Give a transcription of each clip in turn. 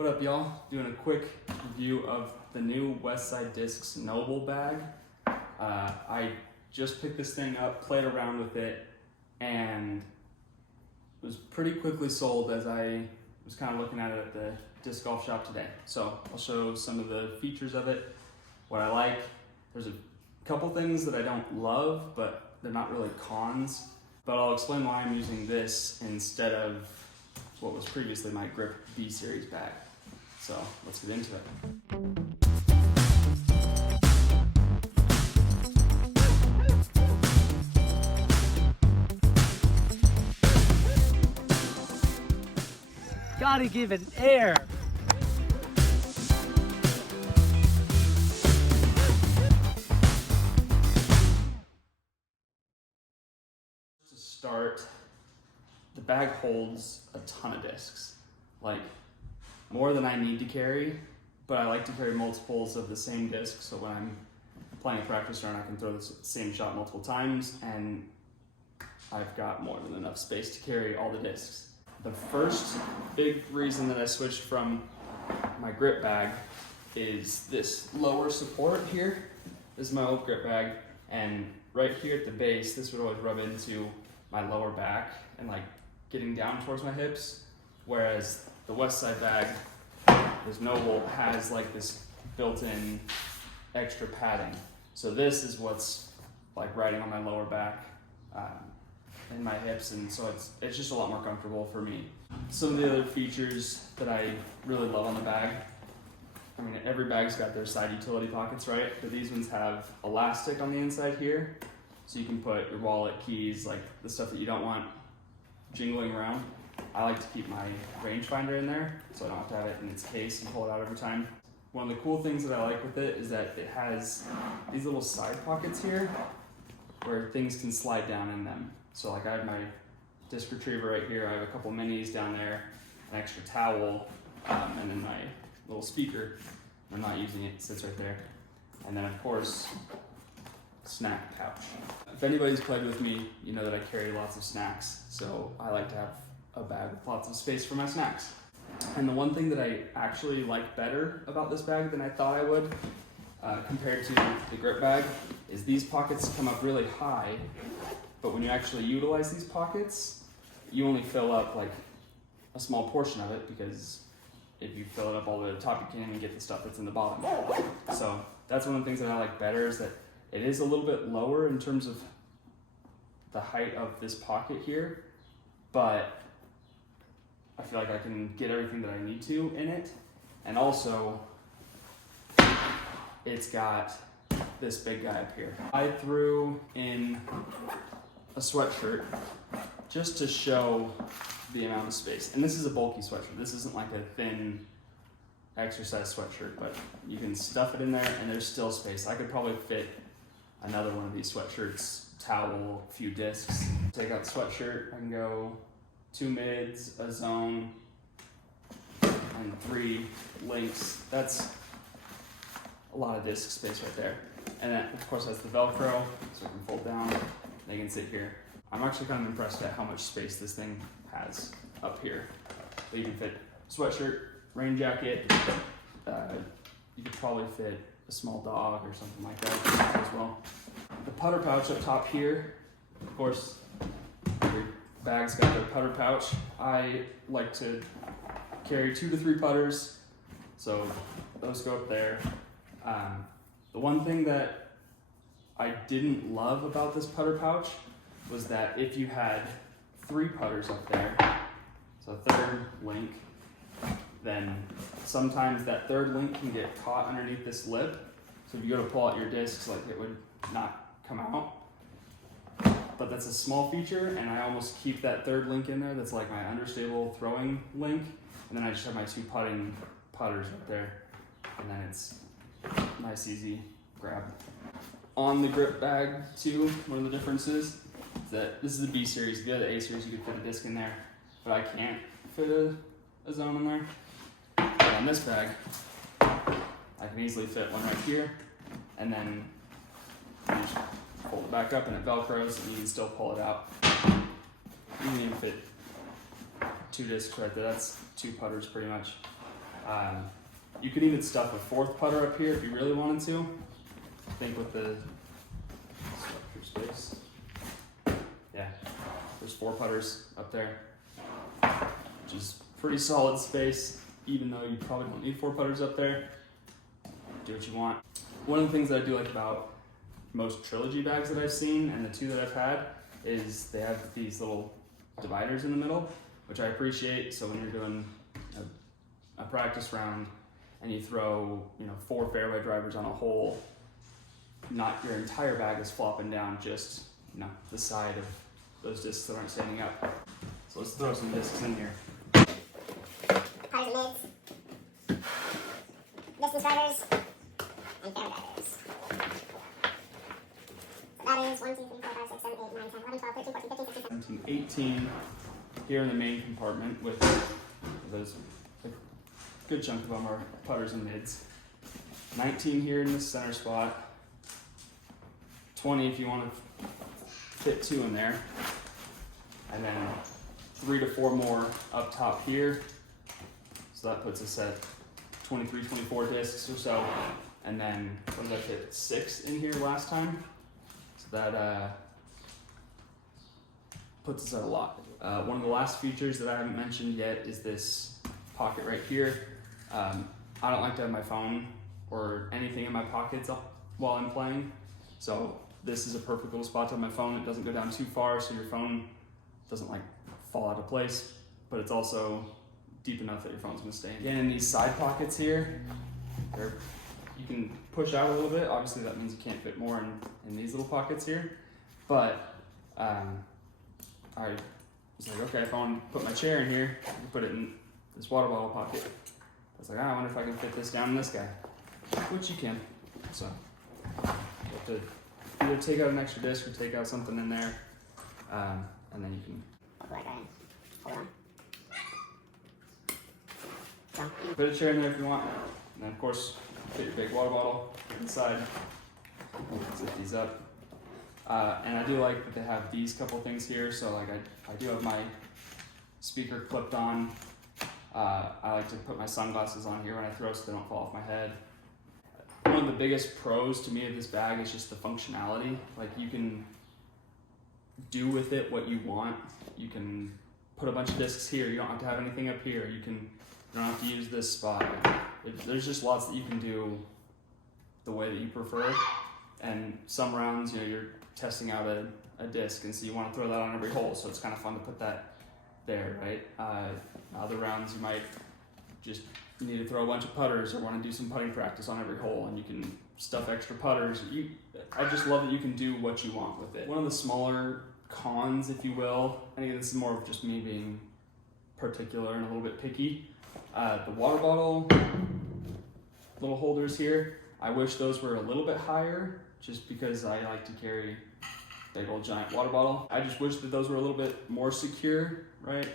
What up, y'all? Doing a quick review of the new Westside Discs Noble bag. I just picked this thing up, played around with it, and it was pretty quickly sold as I was kind of looking at it at the disc golf shop today. So I'll show some of the features of it, what I like. There's a couple things that I don't love, but they're not really cons. But I'll explain why I'm using this instead of what was previously my Grip B Series bag. So let's get into it. Gotta give it air. To start, the bag holds a ton of discs, like more than I need to carry, but I like to carry multiples of the same disc, so when I'm playing a practice round I can throw the same shot multiple times and I've got more than enough space to carry all the discs. The first big reason that I switched from my grip bag is this lower support here. This is my old grip bag, and right here at the base, this would always rub into my lower back and like getting down towards my hips, whereas the Westside bag, this Noble, has like this built-in extra padding. So this is what's like riding on my lower back and my hips, and so it's just a lot more comfortable for me. Some of the other features that I really love on the bag, I mean, every bag's got their side utility pockets, right? But these ones have elastic on the inside here, so you can put your wallet, keys, like the stuff that you don't want jingling around. I like to keep my rangefinder in there, so I don't have to have it in its case and pull it out every time. One of the cool things that I like with it is that it has these little side pockets here where things can slide down in them. So like I have my disc retriever right here, I have a couple minis down there, an extra towel, and then my little speaker. I'm not using it, it sits right there. And then of course, snack pouch. If anybody's played with me, you know that I carry lots of snacks, so I like to have a bag with lots of space for my snacks. And the one thing that I actually like better about this bag than I thought I would, compared to the grip bag, is these pockets come up really high, but when you actually utilize these pockets, you only fill up like a small portion of it, because if you fill it up all the way to the top, you can't even get the stuff that's in the bottom. So that's one of the things that I like better, is that it is a little bit lower in terms of the height of this pocket here, but I feel like I can get everything that I need to in it. And also, it's got this big guy up here. I threw in a sweatshirt just to show the amount of space. And this is a bulky sweatshirt. This isn't like a thin exercise sweatshirt, but you can stuff it in there and there's still space. I could probably fit another one of these sweatshirts, towel, a few discs. Take out the sweatshirt, I can go 2 mids, a zone, and 3 links. That's a lot of disc space right there. And that of course has the Velcro, so it can fold down, they can sit here. I'm actually kind of impressed at how much space this thing has up here. So you can fit sweatshirt, rain jacket, you could probably fit a small dog or something like that as well. The putter pouch up top here, of course, your bag's got their putter pouch. I like to carry 2 to 3 putters, so those go up there. The one thing that I didn't love about this putter pouch was that if you had 3 putters up there, so a 3rd link, then sometimes that 3rd link can get caught underneath this lip. So if you go to pull out your discs, like it would not come out. But that's a small feature, and I almost keep that 3rd link in there. That's like my understable throwing link. And then I just have my 2 putters up there. And then it's nice, easy grab. On the grip bag too, one of the differences is that this is the B series. If you had the A series, you could fit a disc in there, but I can't fit a zone in there. But on this bag, I can easily fit one right here, and then you just fold it back up and it Velcros, and you can still pull it out. You can even fit 2 discs right there. That's 2 putters pretty much. You could even stuff a fourth putter up here if you really wanted to. I think with the structure space. Yeah, there's 4 putters up there, which is pretty solid space, even though you probably don't need 4 putters up there. Do what you want. One of the things that I do like about most trilogy bags that I've seen, and the 2 that I've had, is they have these little dividers in the middle, which I appreciate. So when you're doing a practice round and you throw 4 fairway drivers on a hole, not your entire bag is flopping down, just the side of those discs that aren't standing up. So let's throw some discs in here. Putters and mids, distance drivers, and fairway drivers. So that is 1, 2, 3, 4, 5, 6, 7, 8, 9, 10, 11, 12, 13, 14, 15, 16, 17, 18 here in the main compartment with those. A good chunk of them are putters and mids. 19 here in the center spot. 20 if you want to fit 2 in there. And then 3 to 4 more up top here. So that puts us at 23, 24 discs or so. And then what did I fit? 6 in here last time. So that puts us at a lot. One of the last features that I haven't mentioned yet is this pocket right here. I don't like to have my phone or anything in my pockets while I'm playing. So this is a perfect little spot to have my phone. It doesn't go down too far, so your phone doesn't like fall out of place, but it's also deep enough that your phone's gonna stay in. Again, in these side pockets here, you can push out a little bit. Obviously that means you can't fit more in these little pockets here, but I was like, okay, if I want to put my chair in here, I can put it in this water bottle pocket. I was like, I wonder if I can fit this down in this guy, which you can. So you have to either take out an extra disc or take out something in there, and then you can hold on. So. Put a chair in there if you want, and then of course fit your big water bottle inside. Zip these up. And I do like that they have these couple things here. So like I do have my speaker clipped on. I like to put my sunglasses on here when I throw so they don't fall off my head. One of the biggest pros to me of this bag is just the functionality. Like you can do with it what you want. You can put a bunch of discs here. You don't have to have anything up here. You don't have to use this spot. There's just lots that you can do the way that you prefer. And some rounds, you're testing out a disc, and so you want to throw that on every hole, so it's kind of fun to put that there, right? Other rounds you might just need to throw a bunch of putters or want to do some putting practice on every hole, and you can stuff extra putters. I just love that you can do what you want with it. One of the smaller cons, if you will, I think this is more of just me being particular and a little bit picky. The water bottle little holders here, I wish those were a little bit higher, just because I like to carry big old giant water bottle. I just wish that those were a little bit more secure, right?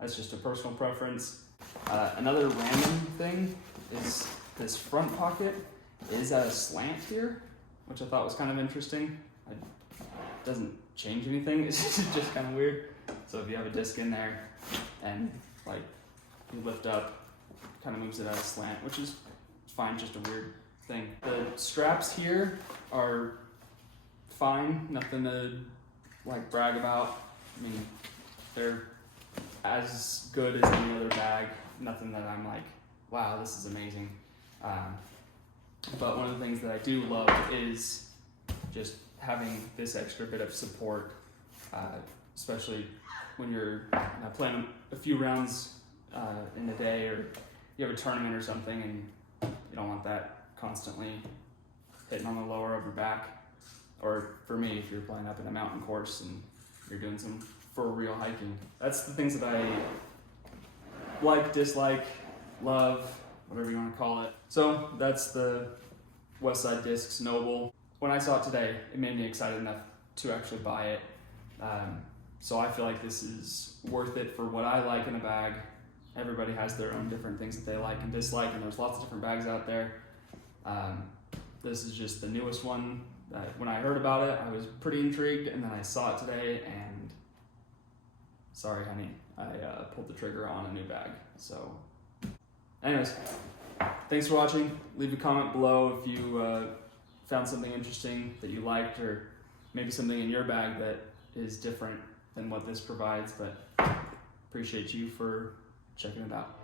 That's just a personal preference. Another random thing is this front pocket is at a slant here, which I thought was kind of interesting. It doesn't change anything, it's just kind of weird. So if you have a disc in there and like you lift up, it kind of moves it at a slant, which is fine, just a weird thing. The straps here are fine, nothing to like brag about. I mean, they're as good as any other bag, nothing that I'm like, wow, this is amazing. But one of the things that I do love is just having this extra bit of support, especially when you're playing a few rounds in a day, or you have a tournament or something and you don't want that constantly hitting on the lower of your back. Or for me, if you're playing up in a mountain course and you're doing some for real hiking. That's the things that I like, dislike, love, whatever you want to call it. So that's the Westside Discs Noble. When I saw it today, it made me excited enough to actually buy it. So I feel like this is worth it for what I like in a bag. Everybody has their own different things that they like and dislike, and there's lots of different bags out there. This is just the newest one. When I heard about it, I was pretty intrigued, and then I saw it today, and sorry, honey, I pulled the trigger on a new bag. So Anyways, thanks for watching. Leave a comment below if you found something interesting that you liked, or maybe something in your bag that is different than what this provides, but appreciate you for checking it out.